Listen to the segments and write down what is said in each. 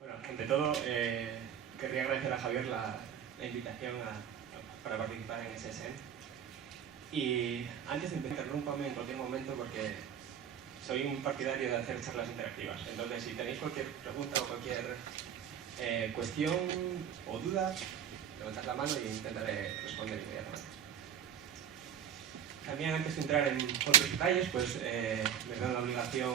Bueno, ante todo, querría agradecer a Javier la invitación para participar en SSN. Y antes de empezar, interrúmpame en cualquier momento porque soy un partidario de hacer charlas interactivas. Entonces, si tenéis cualquier pregunta o cualquier cuestión o duda, levantad la mano y intentaré responder inmediatamente. También, antes de entrar en otros detalles, pues me veo en la obligación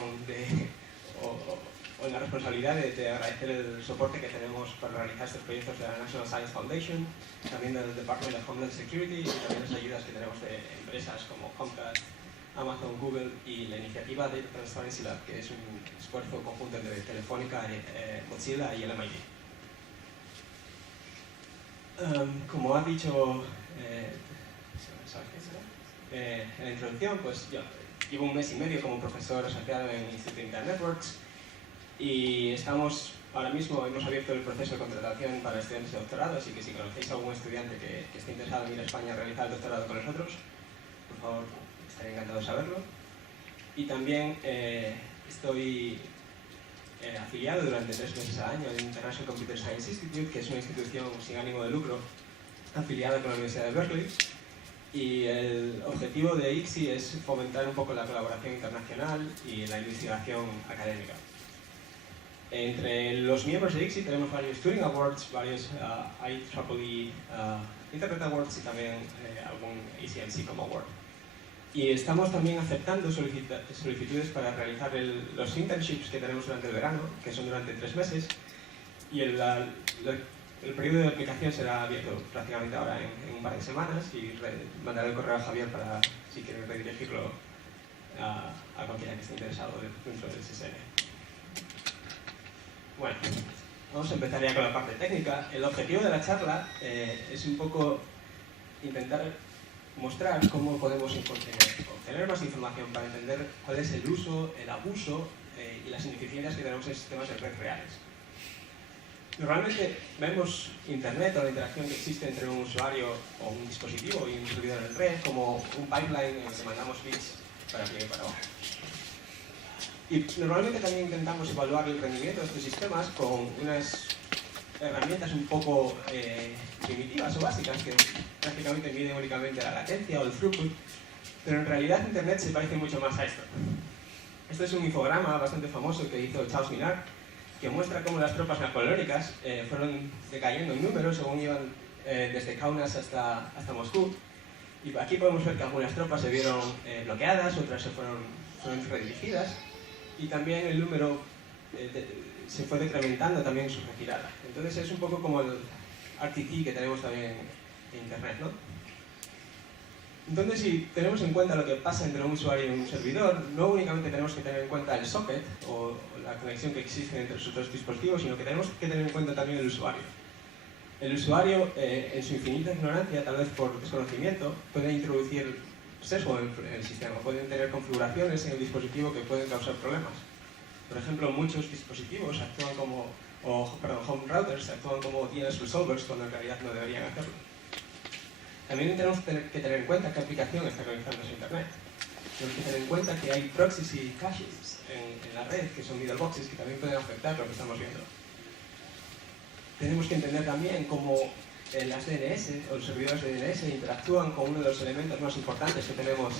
o en la responsabilidad de agradecer el soporte que tenemos para realizar estos proyectos de la National Science Foundation, también del Department of Homeland Security y también las ayudas que tenemos de empresas como Comcast, Amazon, Google y la iniciativa Data Transparency Lab, que es un esfuerzo conjunto entre Telefónica, Mozilla y el MIT. Como ha dicho en la introducción, pues yo llevo un mes y medio como profesor asociado en Instituto Internet Networks y ahora mismo hemos abierto el proceso de contratación para estudiantes de doctorado, así que si conocéis a algún estudiante que esté interesado en ir a España a realizar el doctorado con nosotros, por favor, estaré encantado de saberlo. Y también estoy afiliado durante 3 meses al año al International Computer Science Institute, que es una institución sin ánimo de lucro afiliada con la Universidad de Berkeley. Y el objetivo de ICSI es fomentar un poco la colaboración internacional y la investigación académica. Entre los miembros de ICSI tenemos varios Turing Awards, varios IEEE Internet Awards y también algún ACMC como Award. Y estamos también aceptando solicitudes para realizar los internships que tenemos durante el verano, que son durante 3 meses, y el periodo de aplicación será abierto prácticamente ahora en un par de semanas y mandaré el correo a Javier para, si quiere, redirigirlo a cualquiera que esté interesado dentro del SSN. Bueno, vamos a empezar ya con la parte técnica. El objetivo de la charla es un poco intentar mostrar cómo podemos obtener más información para entender cuál es el uso, el abuso y las ineficiencias que tenemos en sistemas de red reales. Normalmente vemos Internet o la interacción que existe entre un usuario o un dispositivo y un servidor en red como un pipeline en el que mandamos bits para arriba y para abajo. Y normalmente también intentamos evaluar el rendimiento de estos sistemas con unas herramientas un poco primitivas o básicas que prácticamente miden únicamente la latencia o el throughput, pero en realidad Internet se parece mucho más a esto. Este es un infograma bastante famoso que hizo Charles Minard, que muestra cómo las tropas napoleónicas fueron decayendo en número según iban desde Kaunas hasta Moscú. Y aquí podemos ver que algunas tropas se vieron bloqueadas, otras fueron redirigidas, y también el número se fue decrementando también en su retirada. Entonces es un poco como el RTT que tenemos también en Internet, ¿no? Entonces, si tenemos en cuenta lo que pasa entre un usuario y un servidor, no únicamente tenemos que tener en cuenta el socket o la conexión que existe entre sus dos dispositivos, sino que tenemos que tener en cuenta también el usuario. El usuario, en su infinita ignorancia, tal vez por desconocimiento, puede introducir sesgo en el sistema, pueden tener configuraciones en el dispositivo que pueden causar problemas. Por ejemplo, muchos dispositivos actúan como, home routers actúan como DNS resolvers cuando en realidad no deberían hacerlo. También tenemos que tener en cuenta qué aplicación está realizando su Internet. Tenemos que tener en cuenta que hay proxies y caches en la red, que son middleboxes, que también pueden afectar lo que estamos viendo. Tenemos que entender también cómo las DNS o los servidores de DNS interactúan con uno de los elementos más importantes que tenemos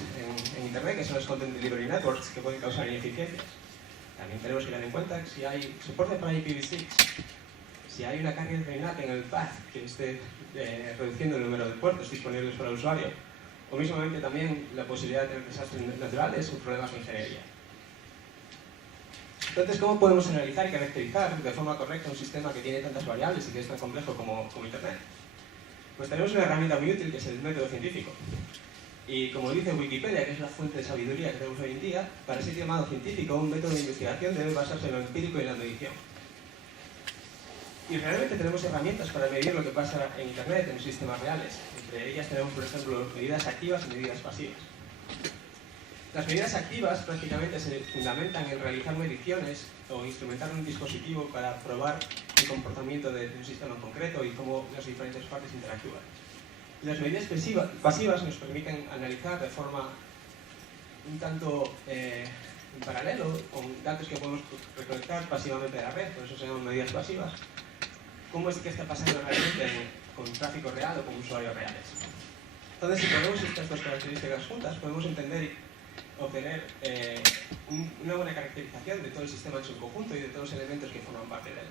en Internet, que son los Content Delivery Networks, que pueden causar ineficiencias. También tenemos que tener en cuenta que si hay soporte para IPv6, si hay una carga de RNAP en el path que esté reduciendo el número de puertos disponibles para el usuario, o mismamente también la posibilidad de tener desastres naturales o problemas de ingeniería. Entonces, ¿cómo podemos analizar y caracterizar de forma correcta un sistema que tiene tantas variables y que es tan complejo como Internet? Pues tenemos una herramienta muy útil que es el método científico. Y como dice Wikipedia, que es la fuente de sabiduría que tenemos hoy en día, para ser llamado científico, un método de investigación debe basarse en lo empírico y en la medición. Y realmente tenemos herramientas para medir lo que pasa en Internet, en los sistemas reales. Entre ellas tenemos, por ejemplo, medidas activas y medidas pasivas. Las medidas activas prácticamente se fundamentan en realizar mediciones o instrumentar un dispositivo para probar el comportamiento de un sistema en concreto y cómo las diferentes partes interactúan. Las medidas pasivas nos permiten analizar de forma un tanto en paralelo, con con datos que podemos recolectar pasivamente de la red, por eso se llaman medidas pasivas, cómo es que está pasando realmente con tráfico real o con usuarios reales. Entonces, si ponemos estas dos características juntas, podemos entender y obtener una buena caracterización de todo el sistema en su conjunto y de todos los elementos que forman parte de él.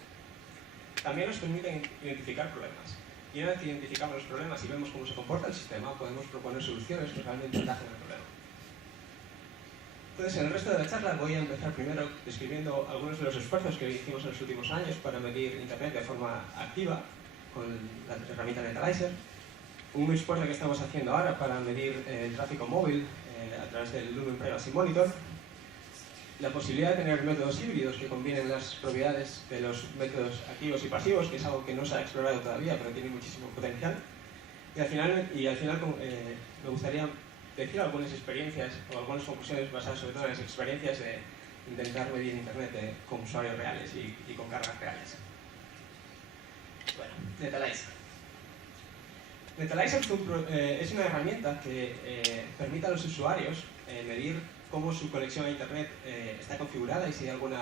También nos permiten identificar problemas. Y una vez que identificamos los problemas y vemos cómo se comporta el sistema, podemos proponer soluciones que realmente atajen el problema. Entonces, en el resto de la charla voy a empezar primero describiendo algunos de los esfuerzos que hicimos en los últimos años para medir Internet de forma activa con la herramienta Netalizer, un esfuerzo que estamos haciendo ahora para medir el tráfico móvil a través del Lumen Privacy Monitor, la posibilidad de tener métodos híbridos que combinen las propiedades de los métodos activos y pasivos, que es algo que no se ha explorado todavía, pero tiene muchísimo potencial. Y al final me gustaría decir algunas experiencias o algunas conclusiones basadas sobre todo en las experiencias de intentar medir Internet con usuarios reales y con cargas reales. Bueno, Netalizer. Netalizer es una herramienta que permite a los usuarios medir cómo su conexión a Internet está configurada y si hay alguna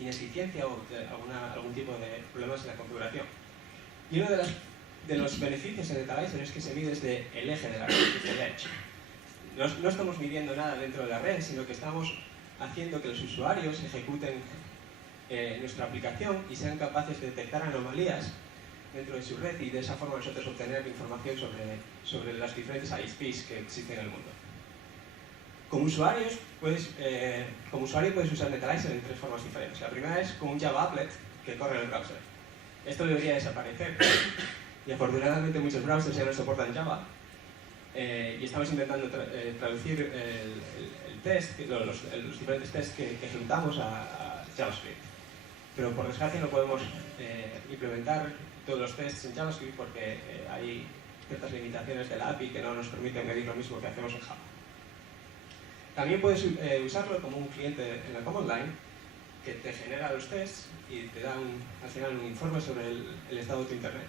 ineficiencia o algún tipo de problemas en la configuración. Y uno de los beneficios de Netalizer es que se mide desde el eje de la red, desde el edge. No estamos midiendo nada dentro de la red, sino que estamos haciendo que los usuarios ejecuten nuestra aplicación y sean capaces de detectar anomalías dentro de su red y de esa forma nosotros obtener información sobre las diferentes ISPs que existen en el mundo. Como usuario puedes usar Netalizer en tres formas diferentes. La primera es con un Java Applet que corre en el browser. Esto debería desaparecer y afortunadamente muchos browsers ya no soportan Java y estamos intentando traducir el test, los diferentes tests que ejecutamos a JavaScript. Pero por desgracia no podemos implementar todos los tests en JavaScript porque hay ciertas limitaciones de la API que no nos permiten medir lo mismo que hacemos en Java. También puedes usarlo como un cliente en la command line que te genera los tests y te da al final un informe sobre el estado de tu Internet.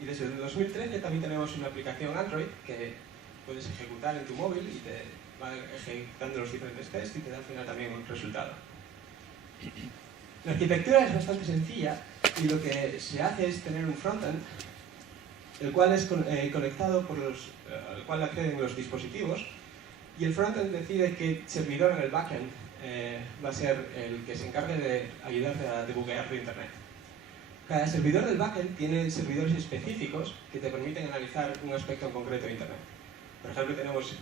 Y desde el 2013 también tenemos una aplicación Android que puedes ejecutar en tu móvil y te va ejecutando los diferentes tests y te da al final también un resultado. La arquitectura es bastante sencilla y lo que se hace es tener un frontend el cual es conectado al cual acceden los dispositivos y el frontend decide qué servidor en el backend va a ser el que se encargue de ayudarte a debuguear tu Internet. Cada servidor del backend tiene servidores específicos que te permiten analizar un aspecto en concreto de Internet. Por ejemplo, tenemos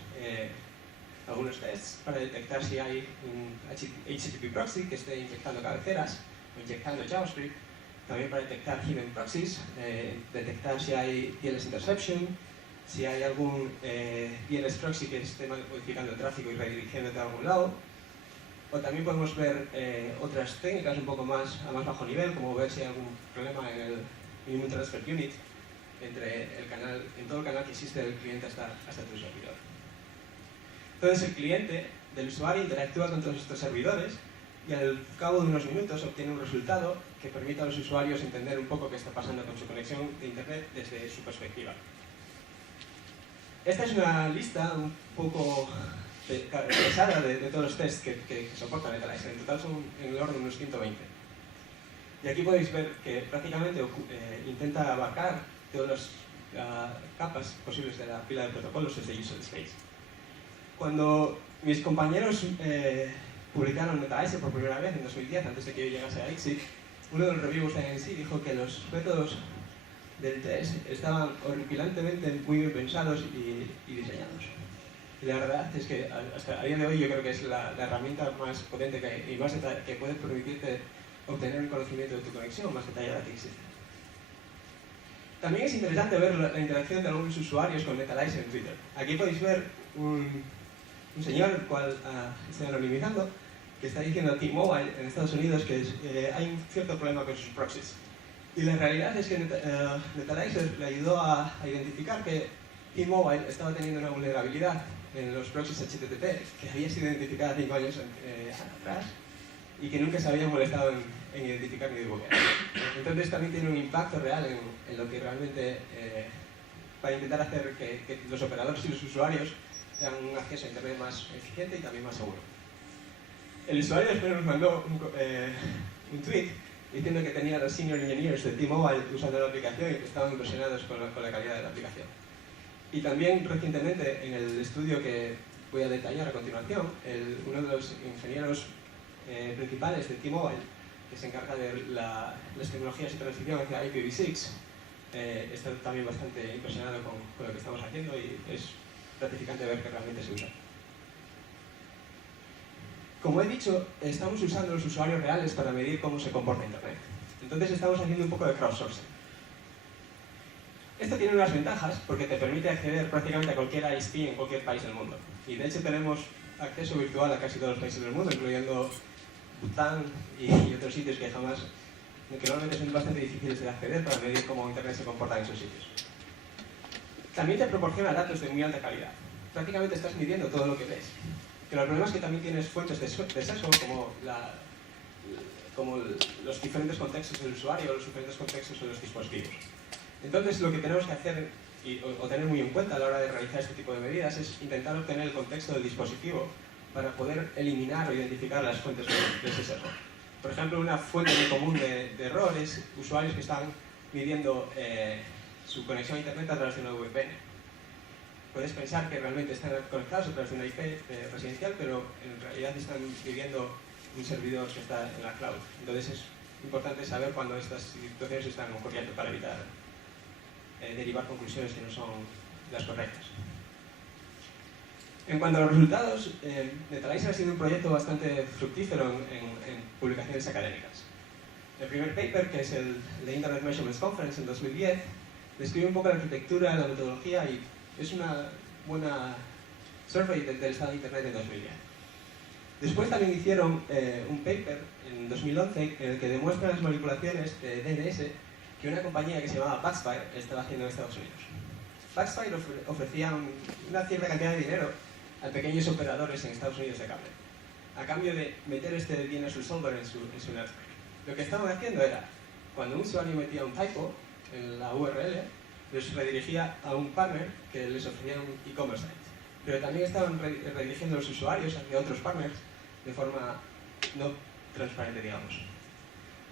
algunos tests para detectar si hay un HTTP proxy que esté inyectando cabeceras o inyectando JavaScript. También para detectar hidden proxies, detectar si hay DNS interception, si hay algún DNS proxy que esté modificando el tráfico y redirigiéndote a algún lado. O también podemos ver otras técnicas un poco a más bajo nivel, como ver si hay algún problema en el Minimum Transfer Unit en todo el canal que existe del cliente hasta tu servidor. Entonces el cliente del usuario interactúa con todos estos servidores y al cabo de unos minutos obtiene un resultado que permite a los usuarios entender un poco qué está pasando con su conexión de Internet desde su perspectiva. Esta es una lista un poco pesada de todos los tests que soporta Netalizer. En total son en el orden de unos 120. Y aquí podéis ver que prácticamente intenta abarcar todas las capas posibles de la pila de protocolos desde user space. Cuando mis compañeros publicaron Netalizer por primera vez en 2010, antes de que yo llegase a ICSID, uno de los reviews de INC dijo que los métodos del test estaban horripilantemente muy bien pensados y diseñados. Y la verdad es que hasta a día de hoy yo creo que es la herramienta más potente que puede permitirte obtener un conocimiento de tu conexión más detallada que existe. También es interesante ver la interacción de algunos usuarios con Netalizer en Twitter. Aquí podéis ver un señor, el cual estoy anonimizando, que está diciendo a T-Mobile en Estados Unidos que hay un cierto problema con sus proxies. Y la realidad es que Netalizer le ayudó a identificar que T-Mobile estaba teniendo una vulnerabilidad en los proxies HTTP que había sido identificada 5 años atrás y que nunca se había molestado en identificar ni debuguear. Entonces también tiene un impacto real en lo que realmente para intentar hacer que los operadores y los usuarios tengan un acceso a Internet más eficiente y también más seguro. El usuario después nos mandó un tweet diciendo que tenía a los senior engineers de T-Mobile usando la aplicación y que estaban impresionados con la calidad de la aplicación. Y también recientemente, en el estudio que voy a detallar a continuación, uno de los ingenieros principales de T-Mobile, que se encarga de las tecnologías y transición hacia IPv6, está también bastante impresionado con lo que estamos haciendo y es gratificante ver que realmente se usa. Como he dicho, estamos usando los usuarios reales para medir cómo se comporta Internet. Entonces estamos haciendo un poco de crowdsourcing. Esto tiene unas ventajas porque te permite acceder prácticamente a cualquier ISP en cualquier país del mundo. Y de hecho tenemos acceso virtual a casi todos los países del mundo, incluyendo Bután y otros sitios que normalmente son bastante difíciles de acceder para medir cómo Internet se comporta en esos sitios. También te proporciona datos de muy alta calidad. Prácticamente estás midiendo todo lo que ves. Pero el problema es que también tienes fuentes de sesgo como los diferentes contextos del usuario, los diferentes contextos de los dispositivos. Entonces lo que tenemos que hacer o tener muy en cuenta a la hora de realizar este tipo de medidas es intentar obtener el contexto del dispositivo para poder eliminar o identificar las fuentes de ese sesgo. Por ejemplo, una fuente muy común de error es usuarios que están midiendo su conexión a Internet a través de una VPN. Puedes pensar que realmente están conectados a través de una IP residencial, pero en realidad están viviendo un servidor que está en la cloud. Entonces es importante saber cuándo estas situaciones están ocurriendo para evitar derivar conclusiones que no son las correctas. En cuanto a los resultados, Netalizer ha sido un proyecto bastante fructífero en publicaciones académicas. El primer paper, que es el de Internet Measurements Conference en 2010, describe un poco la arquitectura, la metodología y es una buena survey del estado de Internet en 2010. Después también hicieron un paper en 2011 en el que demuestran las manipulaciones de DNS que una compañía que se llamaba Paxfire estaba haciendo en Estados Unidos. Paxfire ofrecía una cierta cantidad de dinero a pequeños operadores en Estados Unidos de cable, a cambio de meter este DNS resolver en su network. Lo que estaban haciendo era, cuando un usuario metía un typo en la URL, les redirigía a un partner que les ofrecía un e-commerce site. Pero también estaban redirigiendo a los usuarios hacia otros partners de forma no transparente, digamos.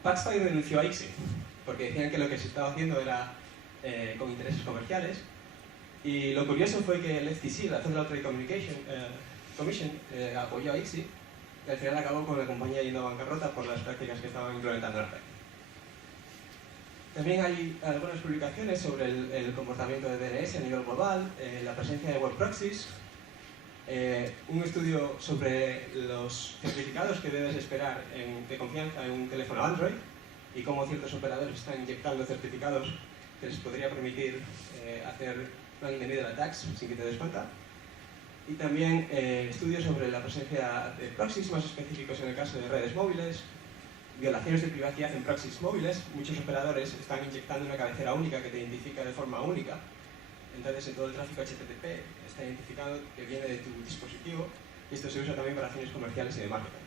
Paxfire denunció a ICSI, porque decían que lo que se estaba haciendo era con intereses comerciales. Y lo curioso fue que el FTC, la Federal Trade Commission, apoyó a ICSI y al final acabó con la compañía yendo a bancarrota por las prácticas que estaban implementando en la red. También hay algunas publicaciones sobre el comportamiento de DNS a nivel global, la presencia de web proxies, un estudio sobre los certificados que debes esperar de confianza en un teléfono Android y cómo ciertos operadores están inyectando certificados que les podría permitir hacer running the middle attacks sin que te des cuenta. Y también estudios sobre la presencia de proxies más específicos en el caso de redes móviles, violaciones de privacidad en proxies móviles. Muchos operadores están inyectando una cabecera única que te identifica de forma única. Entonces, en todo el tráfico HTTP está identificado que viene de tu dispositivo y esto se usa también para fines comerciales y de marketing.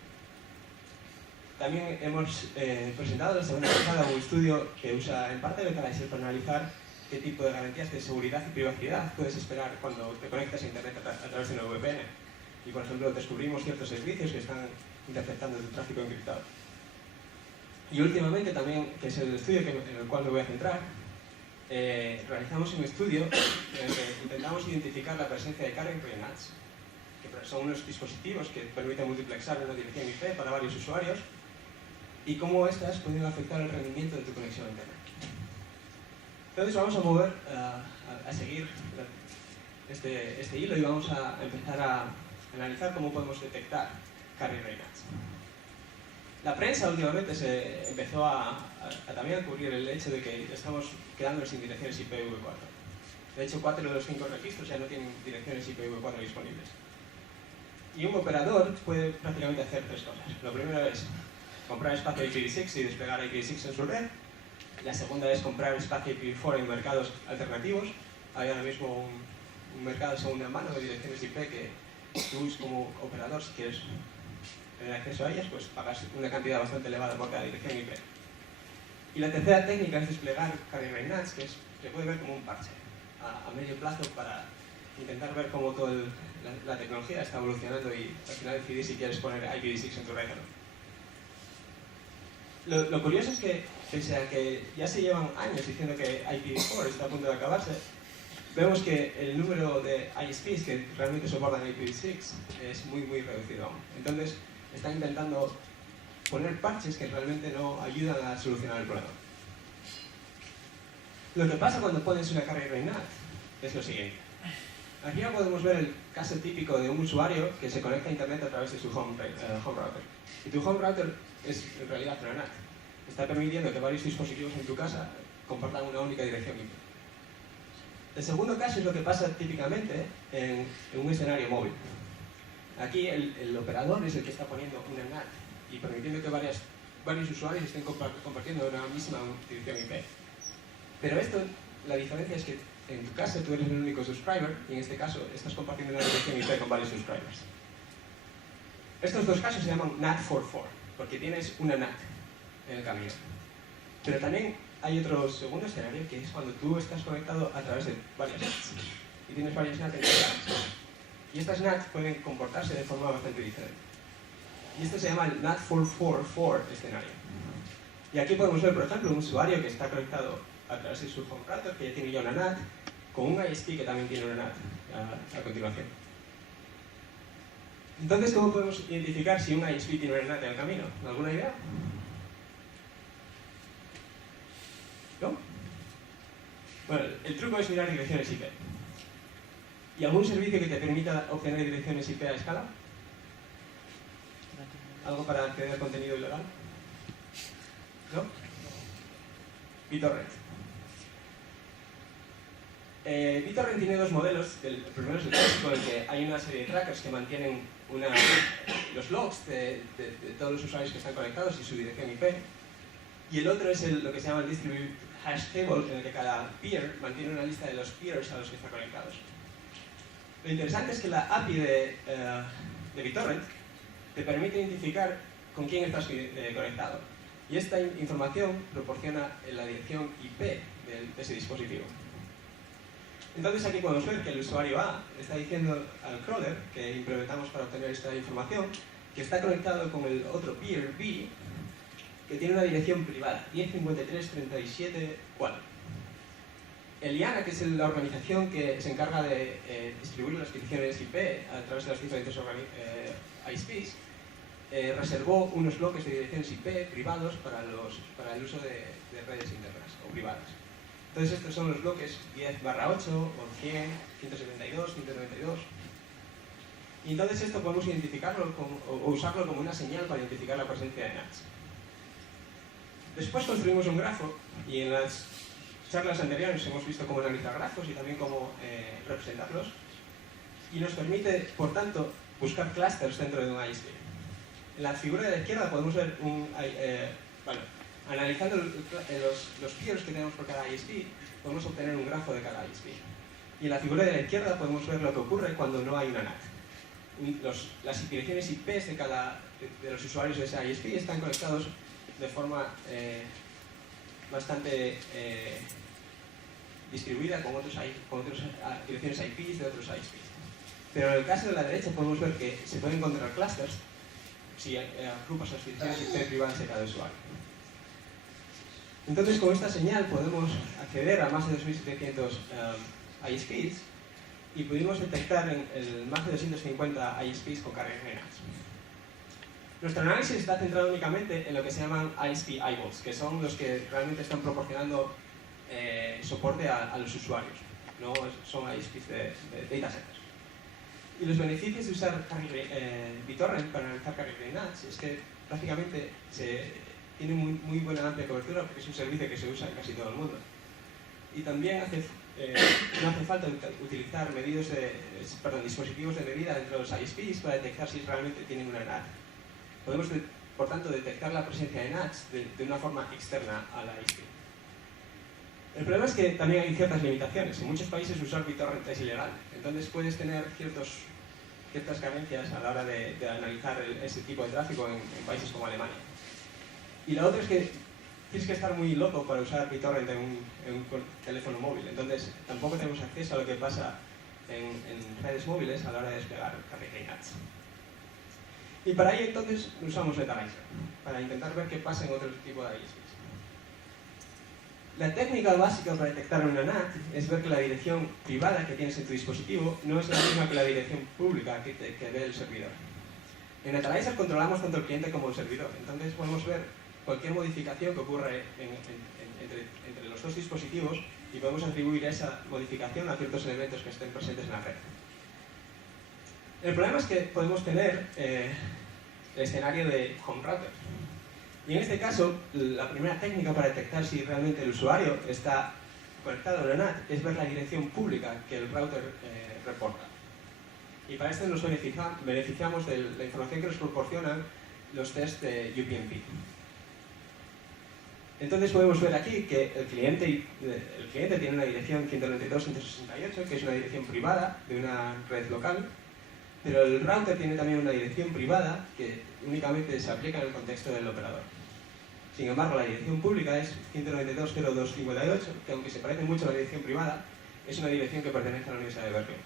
También hemos presentado la semana pasada un estudio que usa en parte Netalizer para analizar qué tipo de garantías de seguridad y privacidad puedes esperar cuando te conectas a Internet a través de una VPN. Y, por ejemplo, descubrimos ciertos servicios que están interceptando tu tráfico encriptado. Y últimamente también, que es el estudio en el cual me voy a centrar, realizamos un estudio en el que intentamos identificar la presencia de carrier RNAs, que son unos dispositivos que permiten multiplexar una dirección IP para varios usuarios, y cómo estas pueden afectar el rendimiento de tu conexión a Internet. Entonces vamos a mover, a seguir este hilo y vamos a empezar a analizar cómo podemos detectar carrier RNAs. La prensa últimamente se empezó también a cubrir el hecho de que estamos quedándonos sin direcciones IPv4. De hecho, 4 de los 5 registros ya no tienen direcciones IPv4 disponibles. Y un operador puede prácticamente hacer tres cosas. Lo primero es comprar espacio IPv6 y desplegar IPv6 en su red. La segunda es comprar espacio IPv4 en mercados alternativos. Hay ahora mismo un mercado de segunda mano de direcciones IP que tú como operador, si quieres tener acceso a ellas, pues pagas una cantidad bastante elevada por cada dirección IP. Y la tercera técnica es desplegar carrier RNAs, que se puede ver como un parche a medio plazo para intentar ver cómo toda la tecnología está evolucionando y al final decidir si quieres poner IPv6 en tu red o no. Lo curioso es que, pese a que ya se llevan años diciendo que IPv4 está a punto de acabarse, vemos que el número de ISPs que realmente soportan IPv6 es muy reducido aún. Entonces, están intentando poner parches que realmente no ayudan a solucionar el problema. Lo que pasa cuando pones una carrier NAT es lo siguiente. Aquí ya podemos ver el caso típico de un usuario que se conecta a internet a través de su home router. Y tu home router es en realidad una NAT. Está permitiendo que varios dispositivos en tu casa compartan una única dirección IP. El segundo caso es lo que pasa típicamente en un escenario móvil. Aquí el operador es el que está poniendo una NAT y permitiendo que varios usuarios estén compartiendo una misma dirección IP. Pero esto, la diferencia es que en tu caso tú eres el único subscriber y en este caso estás compartiendo una dirección IP con varios subscribers. Estos dos casos se llaman NAT4-4 porque tienes una NAT en el camino. Pero también hay otro segundo escenario que es cuando tú estás conectado a través de varias NATs y tienes varias NATs integradas. Y estas NATs pueden comportarse de forma bastante diferente. Y esto se llama el NAT4-4-4 escenario. Y aquí podemos ver, por ejemplo, un usuario que está conectado a través de su home router, que ya tiene ya una NAT, con un ISP que también tiene una NAT a continuación. Entonces, ¿cómo podemos identificar si un ISP tiene una NAT en el camino? ¿Alguna idea? ¿No? Bueno, el truco es mirar direcciones IP. ¿Y algún servicio que te permita obtener direcciones IP a escala? ¿Algo para acceder a contenido ilegal? ¿No? BitTorrent. BitTorrent tiene dos modelos. El primero es el clásico, en el que hay una serie de trackers que mantienen los logs de todos los usuarios que están conectados y su dirección IP. Y el otro es lo que se llama el Distributed Hash Table, en el que cada peer mantiene una lista de los peers a los que están conectados. Lo interesante es que la API de BitTorrent te permite identificar con quién estás conectado. Y esta información proporciona la dirección IP de ese dispositivo. Entonces aquí podemos ver que el usuario A está diciendo al crawler que implementamos para obtener esta información que está conectado con el otro peer B que tiene una dirección privada, 10.53.37.4. El IANA, que es la organización que se encarga de distribuir las peticiones IP a través de las diferentes ISPs, reservó unos bloques de direcciones IP privados para el uso de redes internas o privadas. Entonces estos son los bloques 10/8 o 100, 172, 192. Y entonces esto podemos identificarlo o usarlo como una señal para identificar la presencia de NATs. Después construimos un grafo y en las charlas anteriores hemos visto cómo analizar grafos y también cómo representarlos. Y nos permite, por tanto, buscar clústeres dentro de un ISP. En la figura de la izquierda podemos ver analizando los peers que tenemos por cada ISP, podemos obtener un grafo de cada ISP. Y en la figura de la izquierda podemos ver lo que ocurre cuando no hay una NAT. Las direcciones IP de los usuarios de ese ISP están conectados de forma bastante distribuida con otras direcciones IP de otros ISPs. Pero en el caso de la derecha podemos ver que se pueden encontrar clusters si agrupas las direcciones IP privadas de cada usuario. Entonces, con esta señal podemos acceder a más de 2.700 ISPs y pudimos detectar más de 250 ISPs con carga de NATs. Nuestro análisis está centrado únicamente en lo que se llaman ISP eyeballs, que son los que realmente están proporcionando soporte a los usuarios, no son ISPs de data centers. Y los beneficios de usar BitTorrent para analizar carga de NATs es que prácticamente tiene muy buena amplia cobertura porque es un servicio que se usa en casi todo el mundo. Y también no hace falta utilizar dispositivos de medida dentro de los ISPs para detectar si realmente tienen una NAT. Podemos, por tanto, detectar la presencia de NATs de una forma externa a la ISP. El problema es que también hay ciertas limitaciones. En muchos países usar BitTorrent es ilegal. Entonces puedes tener ciertas carencias a la hora de analizar ese tipo de tráfico en países como Alemania. Y la otra es que tienes que estar muy loco para usar BitTorrent en un teléfono móvil. Entonces tampoco tenemos acceso a lo que pasa en redes móviles a la hora de desplegar KPI NATs. Y para ello entonces usamos Netalizer, para intentar ver qué pasa en otro tipo de ISPs. La técnica básica para detectar una NAT es ver que la dirección privada que tienes en tu dispositivo no es la misma que la dirección pública que ve el servidor. En Netalizer controlamos tanto el cliente como el servidor, entonces podemos ver cualquier modificación que ocurre entre los dos dispositivos y podemos atribuir esa modificación a ciertos elementos que estén presentes en la red. El problema es que podemos tener el escenario de home router. Y en este caso, la primera técnica para detectar si realmente el usuario está conectado a la NAT es ver la dirección pública que el router reporta. Y para esto nos beneficiamos de la información que nos proporcionan los tests de UPnP. Entonces podemos ver aquí que el cliente tiene una dirección 192.168, que es una dirección privada de una red local, pero el router tiene también una dirección privada que únicamente se aplica en el contexto del operador. Sin embargo, la dirección pública es 192.0.258, que aunque se parece mucho a la dirección privada, es una dirección que pertenece a la Universidad de Berkeley.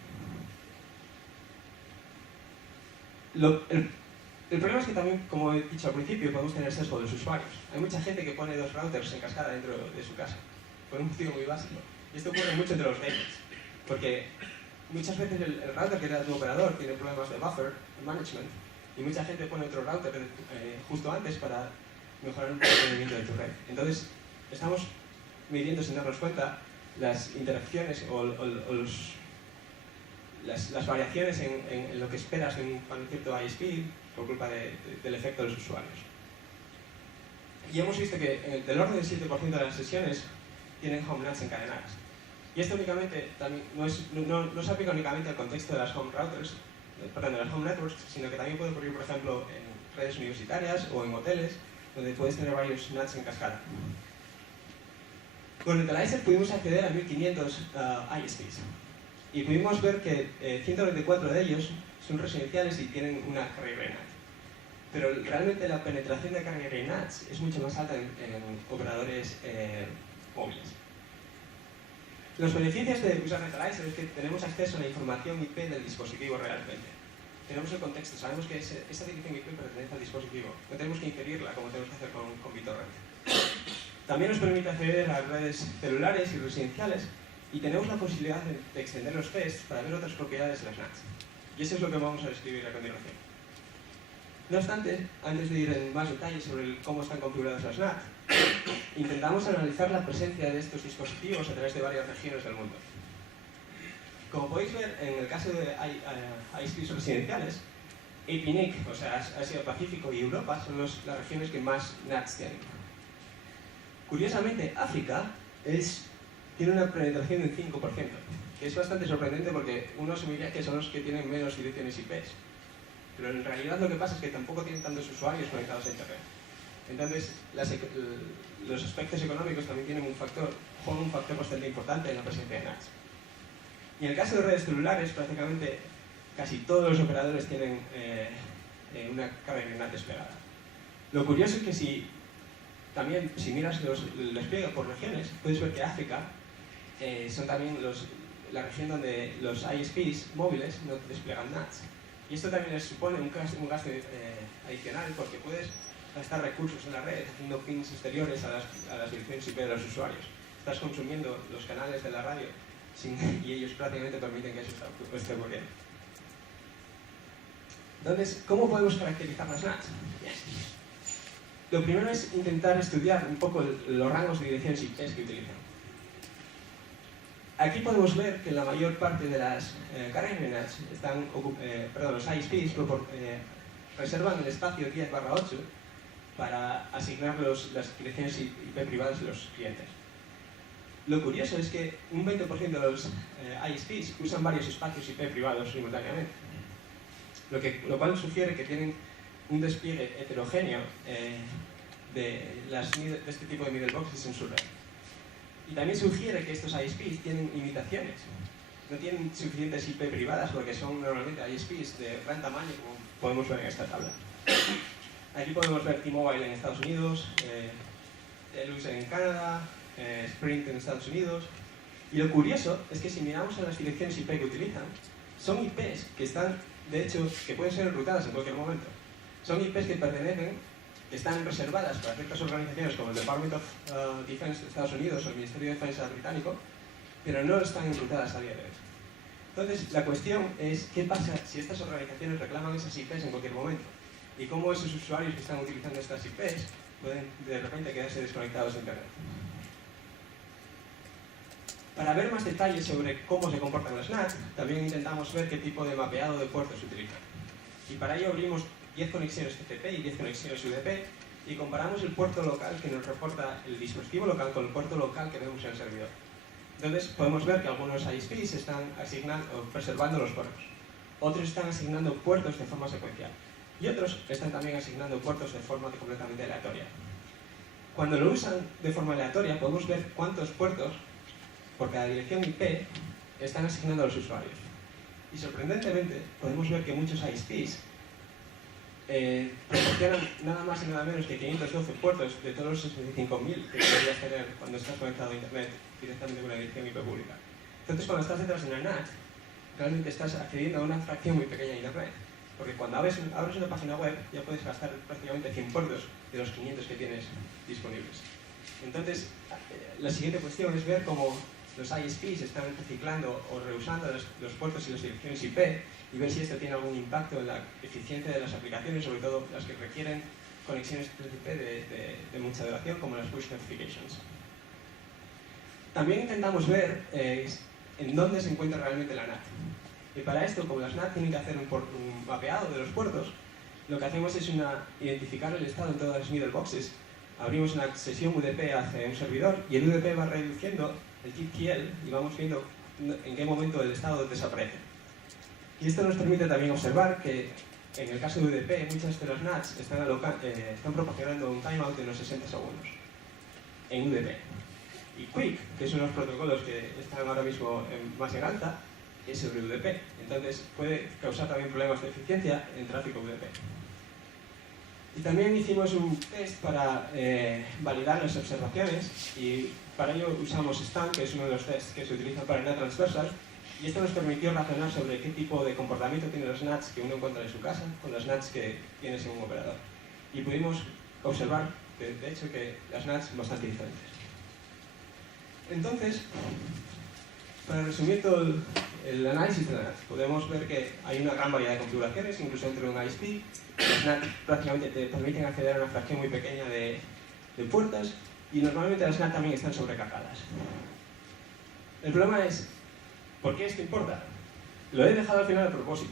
El problema es que también, como he dicho al principio, podemos tener sesgo de los usuarios. Hay mucha gente que pone dos routers en cascada dentro de su casa, por un motivo muy básico. Y esto ocurre mucho entre los gamers, porque muchas veces el router que da tu operador tiene problemas de buffer management, y mucha gente pone otro router justo antes para mejorar un poco el rendimiento de tu red. Entonces, estamos midiendo sin darnos cuenta las interacciones o las variaciones en lo que esperas en un cierto ISP por culpa del efecto de los usuarios. Y hemos visto que del orden del 7% de las sesiones tienen home NATs encadenadas. Y esto únicamente también no se aplica únicamente al contexto de las home routers, perdón, de las home networks, sino que también puede ocurrir, por ejemplo, en redes universitarias o en hoteles, donde puedes tener varios NATs en cascada. Con Netalizer pudimos acceder a 1500 ISPs y pudimos ver que 194 de ellos son residenciales y tienen una carriera NAT. Pero realmente la penetración de carriera NATs es mucho más alta en operadores móviles. Los beneficios de usar Netalizer es que tenemos acceso a la información IP del dispositivo realmente. Tenemos el contexto, sabemos que esta dirección IP pertenece al dispositivo. No tenemos que inferirla como tenemos que hacer con BitTorrent. También nos permite acceder a redes celulares y residenciales y tenemos la posibilidad de extender los tests para ver otras propiedades de las NATs. Y eso es lo que vamos a describir a continuación. No obstante, antes de ir en más detalles sobre cómo están configuradas las NAT, intentamos analizar la presencia de estos dispositivos a través de varias regiones del mundo. Como podéis ver, en el caso de ISPs residenciales, APNIC, o sea, Asia-Pacífico y Europa, son las regiones que más NATs tienen. Curiosamente, África tiene una penetración del 5%, que es bastante sorprendente porque uno asumiría que son los que tienen menos direcciones IPs. Pero en realidad lo que pasa es que tampoco tienen tantos usuarios conectados a Internet. Entonces, los aspectos económicos también juegan un factor bastante importante en la presencia de NATs. Y en el caso de redes celulares, prácticamente casi todos los operadores tienen una carga de NAT desplegada. Lo curioso es que si miras el despliegue por regiones, puedes ver que África son también la región donde los ISPs móviles no despliegan NATs. Y esto también les supone un gasto adicional porque puedes gastar recursos en la red haciendo pings exteriores a las direcciones IP de los usuarios. Estás consumiendo los canales de la radio y ellos prácticamente permiten que eso esté ocurriendo. Entonces, ¿cómo podemos caracterizar las NATs? Lo primero es intentar estudiar un poco los rangos de direcciones IP que utilizan. Aquí podemos ver que la mayor parte de las carrier NATs los ISPs reservan el espacio 10/8 para asignar las direcciones IP privadas de los clientes. Lo curioso es que un 20% de los ISPs usan varios espacios IP privados simultáneamente, lo cual sugiere que tienen un despliegue heterogéneo de este tipo de middle boxes en su red. Y también sugiere que estos ISPs tienen limitaciones. No tienen suficientes IP privadas porque son normalmente ISPs de gran tamaño, como podemos ver en esta tabla. Aquí podemos ver T-Mobile en Estados Unidos, Telus en Canadá, Sprint en Estados Unidos. Y lo curioso es que si miramos en las direcciones IP que utilizan, son IPs que están, de hecho, que pueden ser enrutadas en cualquier momento. Son IPs que pertenecen, que están reservadas para ciertas organizaciones como el Department of Defense de Estados Unidos o el Ministerio de Defensa británico, pero no están enrutadas a día de hoy. Entonces, la cuestión es qué pasa si estas organizaciones reclaman esas IPs en cualquier momento y cómo esos usuarios que están utilizando estas IPs pueden de repente quedarse desconectados de Internet. Para ver más detalles sobre cómo se comportan las NAT, también intentamos ver qué tipo de mapeado de puertos se utiliza. Y para ello abrimos 10 conexiones TCP y 10 conexiones UDP y comparamos el puerto local que nos reporta el dispositivo local con el puerto local que vemos en el servidor. Entonces podemos ver que algunos ISPs están preservando los puertos, otros están asignando puertos de forma secuencial y otros están también asignando puertos de forma completamente aleatoria. Cuando lo usan de forma aleatoria podemos ver cuántos puertos por cada dirección IP están asignando a los usuarios. Y sorprendentemente podemos ver que muchos ISPs proporcionan nada más y nada menos que 512 puertos de todos los 65.000 que deberías tener cuando estás conectado a Internet directamente con una dirección IP pública. Entonces, cuando estás detrás de una NAT, realmente estás accediendo a una fracción muy pequeña de Internet. Porque cuando abres una página web, ya puedes gastar prácticamente 100 puertos de los 500 que tienes disponibles. Entonces, la siguiente cuestión es ver cómo los ISPs están reciclando o reusando los puertos y las direcciones IP y ver si esto tiene algún impacto en la eficiencia de las aplicaciones, sobre todo las que requieren conexiones TCP de mucha duración, como las push notifications. También intentamos ver en dónde se encuentra realmente la NAT. Y para esto, como las NAT tienen que hacer un mapeado de los puertos, lo que hacemos es identificar el estado en todas las middle boxes. Abrimos una sesión UDP hacia un servidor y el UDP va reduciendo el TTL y vamos viendo en qué momento el estado desaparece. Y esto nos permite también observar que en el caso de UDP muchas de las NATs están proporcionando un timeout de unos 60 segundos en UDP. Y Quick, que es uno de los protocolos que están ahora mismo más en alta, es sobre UDP. Entonces puede causar también problemas de eficiencia en tráfico UDP. Y también hicimos un test para validar las observaciones y para ello usamos STAN, que es uno de los tests que se utilizan para NAT transversal, y esto nos permitió razonar sobre qué tipo de comportamiento tienen los NATs que uno encuentra en su casa con los NATs que tienes en un operador. Y pudimos observar, de hecho, que las NATs son bastante diferentes. Entonces, para resumir todo el análisis de la NAT, podemos ver que hay una gran variedad de configuraciones, incluso dentro de un ISP. Las NAT prácticamente te permiten acceder a una fracción muy pequeña de puertas y normalmente las NAT también están sobrecargadas. El problema es, ¿por qué esto importa? Lo he dejado al final a propósito.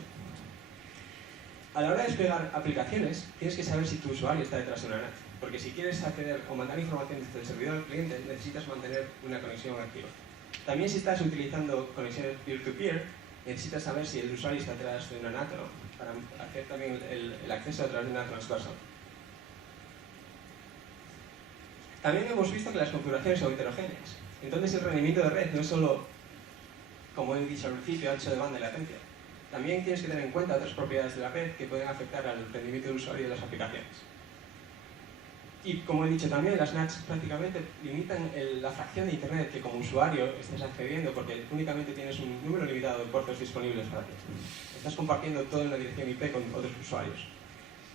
A la hora de desplegar aplicaciones, tienes que saber si tu usuario está detrás de una NAT, porque si quieres acceder o mandar información desde el servidor al cliente, necesitas mantener una conexión activa. También si estás utilizando conexiones peer-to-peer, necesitas saber si el usuario está detrás de una NAT o no, para hacer también el acceso a través de una transversal. También hemos visto que las configuraciones son heterogéneas. Entonces el rendimiento de red no es solo, como he dicho al principio, ancho de banda y latencia. También tienes que tener en cuenta otras propiedades de la red que pueden afectar al rendimiento del usuario y de las aplicaciones. Y como he dicho también, las NATs prácticamente limitan la fracción de Internet que como usuario estés accediendo porque únicamente tienes un número limitado de puertos disponibles para ti. Estás compartiendo toda una dirección IP con otros usuarios.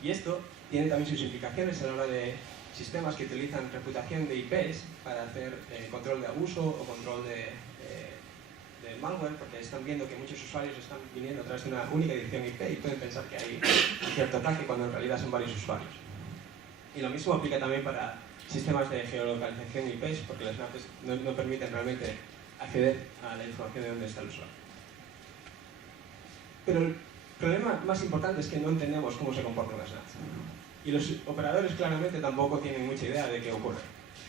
Y esto tiene también sus implicaciones a la hora de sistemas que utilizan reputación de IPs para hacer control de abuso o control de malware, porque están viendo que muchos usuarios están viniendo a través de una única dirección IP y pueden pensar que hay cierto ataque cuando en realidad son varios usuarios. Y lo mismo aplica también para sistemas de geolocalización IPs, porque las NATs no permiten realmente acceder a la información de dónde está el usuario. Pero el problema más importante es que no entendemos cómo se comportan las NATs. Y los operadores claramente tampoco tienen mucha idea de qué ocurre.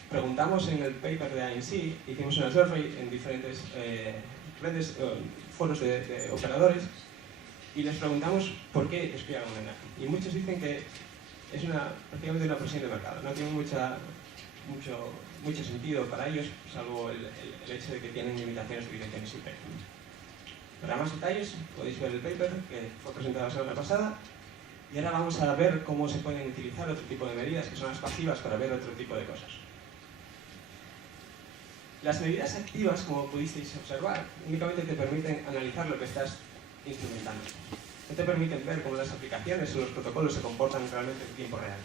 Preguntamos en el paper de INC, hicimos una survey en diferentes redes, foros de operadores, y les preguntamos por qué despliegan una NAT. Y muchos dicen que es prácticamente una presión de mercado. No tiene mucho sentido para ellos, salvo el hecho de que tienen limitaciones de direcciones IP. Para más detalles podéis ver el paper que fue presentado la semana pasada. Y ahora vamos a ver cómo se pueden utilizar otro tipo de medidas, que son las pasivas, para ver otro tipo de cosas. Las medidas activas, como pudisteis observar, únicamente te permiten analizar lo que estás instrumentando. No te permiten ver cómo las aplicaciones o los protocolos se comportan realmente en tiempo real.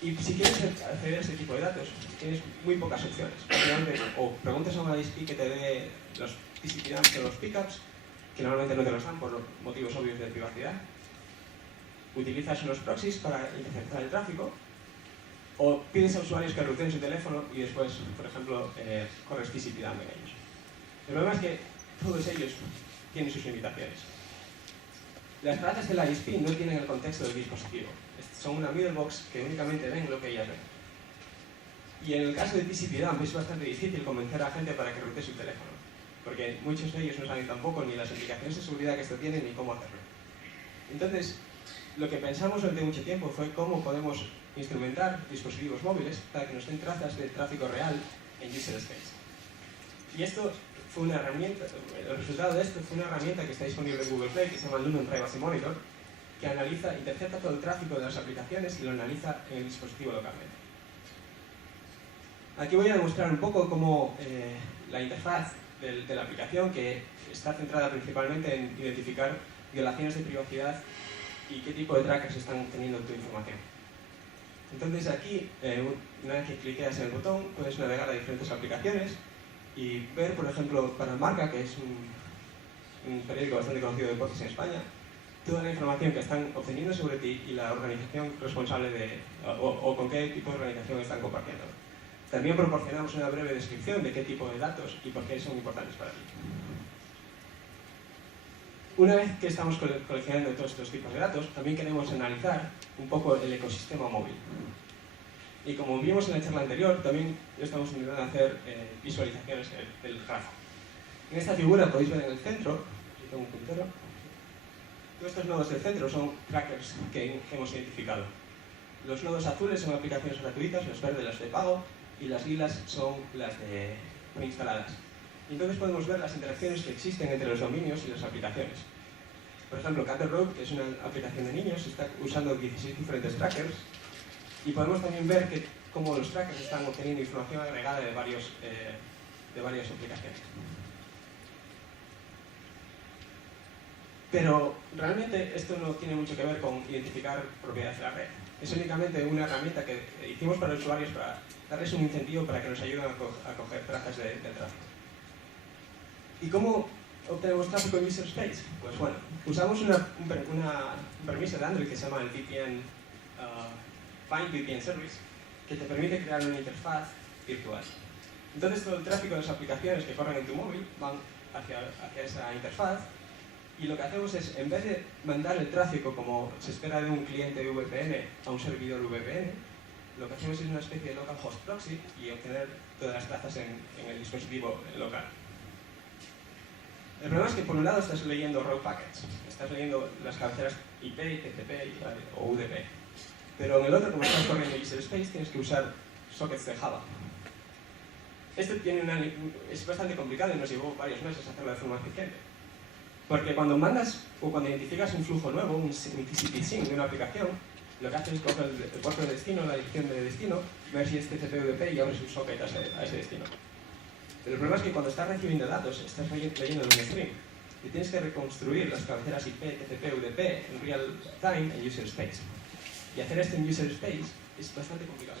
Y si quieres acceder a este tipo de datos, tienes muy pocas opciones. O preguntas a una ISP que te dé los TCP dumps o los pickups, que normalmente no te los dan por motivos obvios de privacidad. Utilizas unos proxies para interceptar el tráfico, o pides a usuarios que ruteen su teléfono y después, por ejemplo, corres TCP dump en ellos. El problema es que todos ellos tienen sus limitaciones. Las trazas de la ISP no tienen el contexto del dispositivo. Son una middlebox que únicamente ven lo que ellas ven. Y en el caso de TCP dump es bastante difícil convencer a la gente para que rutee su teléfono, porque muchos de ellos no saben tampoco ni las implicaciones de seguridad que esto tiene ni cómo hacerlo. Entonces, lo que pensamos durante mucho tiempo fue cómo podemos instrumentar dispositivos móviles para que nos den trazas de tráfico real en user space. Y esto fue una herramienta, el resultado de esto fue una herramienta que está disponible en Google Play que se llama Lumen Privacy Monitor, que analiza, intercepta todo el tráfico de las aplicaciones y lo analiza en el dispositivo localmente. Aquí voy a demostrar un poco cómo la interfaz de la aplicación, que está centrada principalmente en identificar violaciones de privacidad y qué tipo de trackers están obteniendo tu información. Entonces aquí, una vez que cliqueas en el botón, puedes navegar a diferentes aplicaciones y ver, por ejemplo, para Marca, que es un periódico bastante conocido de deportes en España, toda la información que están obteniendo sobre ti y la organización responsable o con qué tipo de organización están compartiendo. También proporcionamos una breve descripción de qué tipo de datos y por qué son importantes para ti. Una vez que estamos coleccionando todos estos tipos de datos, también queremos analizar un poco el ecosistema móvil. Y como vimos en la charla anterior, también estamos intentando hacer visualizaciones del grafo. En esta figura podéis ver en el centro, aquí tengo un puntero, todos estos nodos del centro son trackers que hemos identificado. Los nodos azules son aplicaciones gratuitas, los verdes las de pago, y las lilas son las de preinstaladas. Y entonces podemos ver las interacciones que existen entre los dominios y las aplicaciones. Por ejemplo, Caterroad, que es una aplicación de niños, está usando 16 diferentes trackers, y podemos también ver cómo los trackers están obteniendo información agregada de varias aplicaciones. Pero realmente esto no tiene mucho que ver con identificar propiedades de la red. Es únicamente una herramienta que hicimos para los usuarios para darles un incentivo para que nos ayuden a coger trazas de tráfico. ¿Y cómo obtenemos tráfico en user space? Pues bueno, usamos un permiso de Android que se llama el VPN, Find VPN Service, que te permite crear una interfaz virtual. Entonces todo el tráfico de las aplicaciones que corren en tu móvil van hacia esa interfaz, y lo que hacemos es, en vez de mandar el tráfico como se espera de un cliente de VPN a un servidor VPN, lo que hacemos es una especie de localhost proxy y obtener todas las trazas en el dispositivo local. El problema es que por un lado estás leyendo raw packets, estás leyendo las cabeceras IP, TCP o UDP. Pero en el otro, como estás corriendo user space, tienes que usar sockets de Java. Esto es bastante complicado y nos llevó varios meses hacerlo de forma eficiente. Porque cuando mandas o cuando identificas un flujo nuevo, un TCP SYNC de una aplicación, lo que haces es coger el puerto de destino, la dirección de destino, ver si es TCP o UDP y abres un socket a ese destino. Pero el problema es que cuando estás recibiendo datos, estás leyendo un stream y tienes que reconstruir las cabeceras IP, TCP, UDP en real time en user space. Y hacer esto en user space es bastante complicado,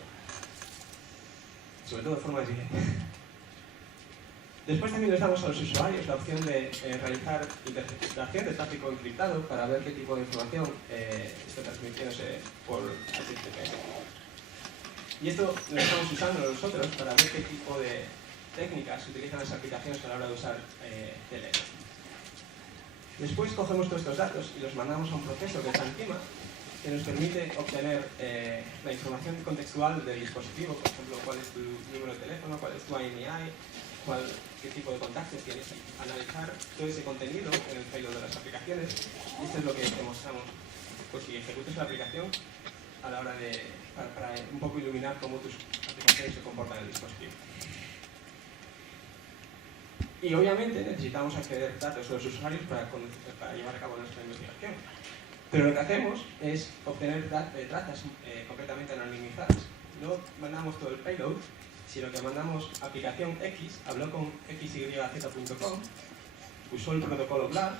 sobre todo de forma eficiente. Después también les damos a los usuarios la opción de realizar interceptación de tráfico encriptado para ver qué tipo de información está transmitiéndose por HTTP. Y esto lo estamos usando nosotros para ver qué tipo de técnicas utilizan las aplicaciones a la hora de usar Telegram. Después cogemos todos estos datos y los mandamos a un proceso que está encima, que nos permite obtener la información contextual del dispositivo, por ejemplo, cuál es tu número de teléfono, cuál es tu IMEI, qué tipo de contactos tienes, y analizar todo ese contenido en el payload de las aplicaciones. Y esto es lo que te mostramos, pues si ejecutas la aplicación a la hora para un poco iluminar cómo tus aplicaciones se comportan en el dispositivo. Y obviamente necesitamos acceder a datos de los usuarios para llevar a cabo nuestra investigación. Pero lo que hacemos es obtener trazas completamente anonimizadas. No mandamos todo el payload, sino que mandamos aplicación X, habló con xyz.com, usó el protocolo BLA,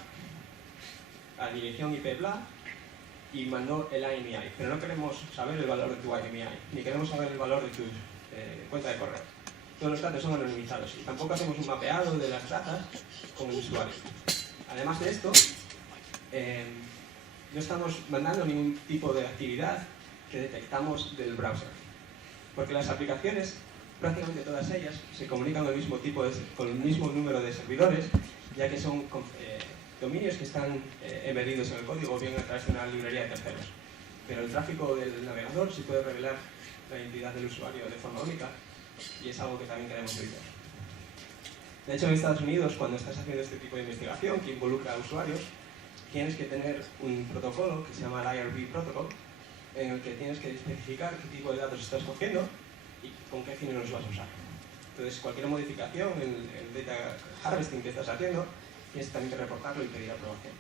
a dirección IP BLA, y mandó el IMEI. Pero no queremos saber el valor de tu IMEI, ni queremos saber el valor de tu cuenta de correo. Todos los datos son anonimizados y tampoco hacemos un mapeado de las trazas con el usuario. Además de esto, no estamos mandando ningún tipo de actividad que detectamos del browser. Porque las aplicaciones, prácticamente todas ellas, se comunican con el mismo número de servidores, ya que son dominios que están embedidos en el código, bien a través de una librería de terceros. Pero el tráfico del navegador sí puede revelar la identidad del usuario de forma única, y es algo que también queremos evitar. De hecho, en Estados Unidos, cuando estás haciendo este tipo de investigación que involucra a usuarios, tienes que tener un protocolo que se llama el IRB Protocol, en el que tienes que especificar qué tipo de datos estás cogiendo y con qué fines los vas a usar. Entonces, cualquier modificación en el data harvesting que estás haciendo, tienes también que reportarlo y pedir aprobación.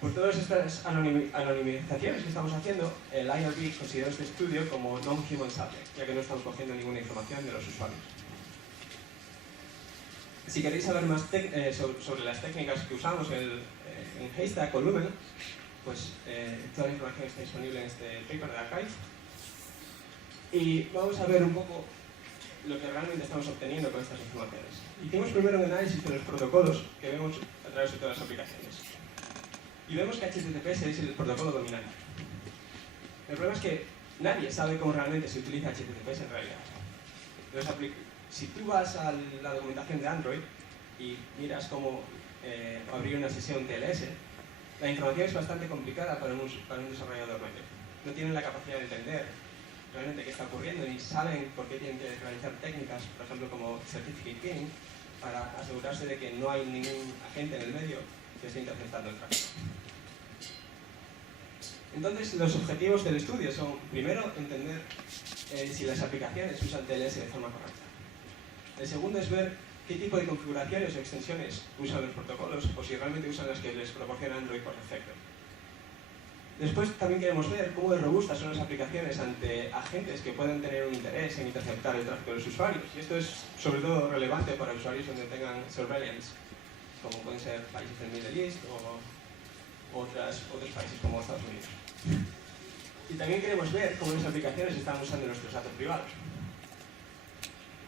Por todas estas anonimizaciones que estamos haciendo, el IRB considera este estudio como non-human subject, ya que no estamos cogiendo ninguna información de los usuarios. Si queréis saber más sobre las técnicas que usamos en Haystack o Lumen, pues toda la información está disponible en este paper de Archive. Y vamos a ver un poco lo que realmente estamos obteniendo con estas informaciones. Hicimos primero un análisis de los protocolos que vemos a través de todas las aplicaciones. Y vemos que HTTPS es el protocolo dominante. El problema es que nadie sabe cómo realmente se utiliza HTTPS en realidad. Entonces, si tú vas a la documentación de Android y miras cómo abrir una sesión TLS, la información es bastante complicada para un desarrollador medio. No tienen la capacidad de entender realmente qué está ocurriendo ni saben por qué tienen que realizar técnicas, por ejemplo, como Certificate Pinning, para asegurarse de que no hay ningún agente en el medio que esté interceptando el tráfico. Entonces, los objetivos del estudio son, primero, entender si las aplicaciones usan TLS de forma correcta. El segundo es ver qué tipo de configuraciones o extensiones usan los protocolos o si realmente usan las que les proporciona Android por defecto. Después también queremos ver cómo de robustas son las aplicaciones ante agentes que pueden tener un interés en interceptar el tráfico de los usuarios. Y esto es sobre todo relevante para usuarios donde tengan surveillance, como pueden ser países del Middle East o otros países como Estados Unidos. Y también queremos ver cómo las aplicaciones están usando nuestros datos privados.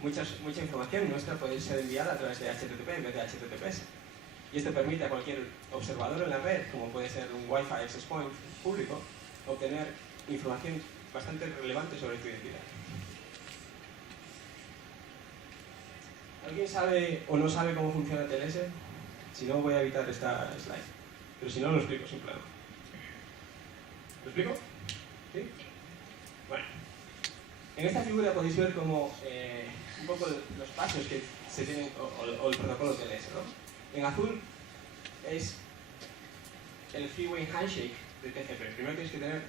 Mucha información nuestra puede ser enviada a través de HTTP en vez de HTTPS. Y esto permite a cualquier observador en la red, como puede ser un Wi-Fi access point público, obtener información bastante relevante sobre tu identidad. ¿Alguien sabe o no sabe cómo funciona TLS? Si no, voy a evitar esta slide. Pero si no, lo explico simplemente. ¿Lo explico? ¿Sí? Bueno. En esta figura podéis ver como un poco los pasos que se tienen, o el protocolo TLS, ¿no? En azul es el three-way handshake de TCP. Primero tienes que tener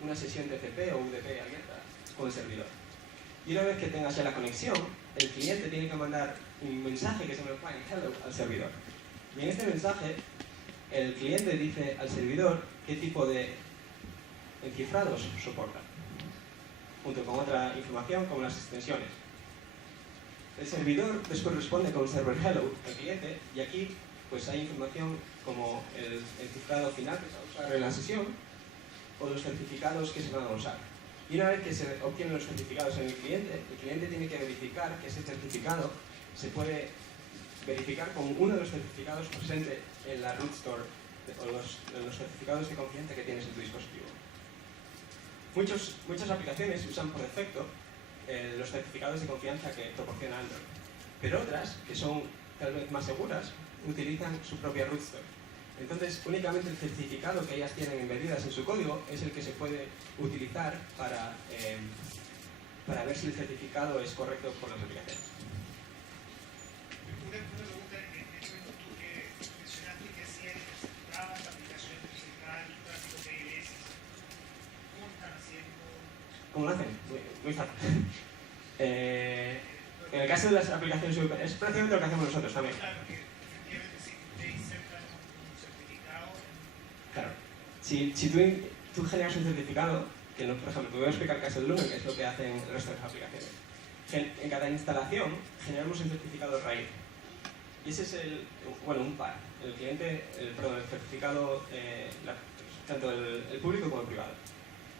una sesión TCP o UDP abierta con el servidor. Y una vez que tengas ya la conexión, el cliente tiene que mandar un mensaje que se llama client hello al servidor. Y en este mensaje, el cliente dice al servidor qué tipo de encifrados soporta, junto con otra información como las extensiones. El servidor después responde con server hello al cliente y aquí pues hay información como el cifrado final que se va a usar en la sesión o los certificados que se van a usar. Y una vez que se obtienen los certificados en el cliente tiene que verificar que ese certificado se puede verificar con uno de los certificados presentes en la root store o los certificados de confianza que tienes en tu dispositivo. Muchas aplicaciones usan por defecto los certificados de confianza que proporciona Android, pero otras, que son tal vez más seguras, utilizan su propia root store. Entonces, únicamente el certificado que ellas tienen embedidas en su código es el que se puede utilizar para ver si el certificado es correcto por las aplicaciones. Una pregunta, en este momento tú que mencionaste que hacían las aplicaciones principales, tráfico de iglesias, ¿cómo están haciendo? ¿Cómo lo hacen? Muy fácil. En el caso de las aplicaciones VPN, es prácticamente lo que hacemos nosotros también. Claro, que efectivamente si te insertan un certificado. Claro. Si tú generas un certificado, que no, por ejemplo, te voy a explicar el caso de Lumen, que es lo que hacen el resto de las aplicaciones. en cada instalación generamos un certificado raíz. Y ese es un par. El cliente, el certificado, tanto el público como el privado.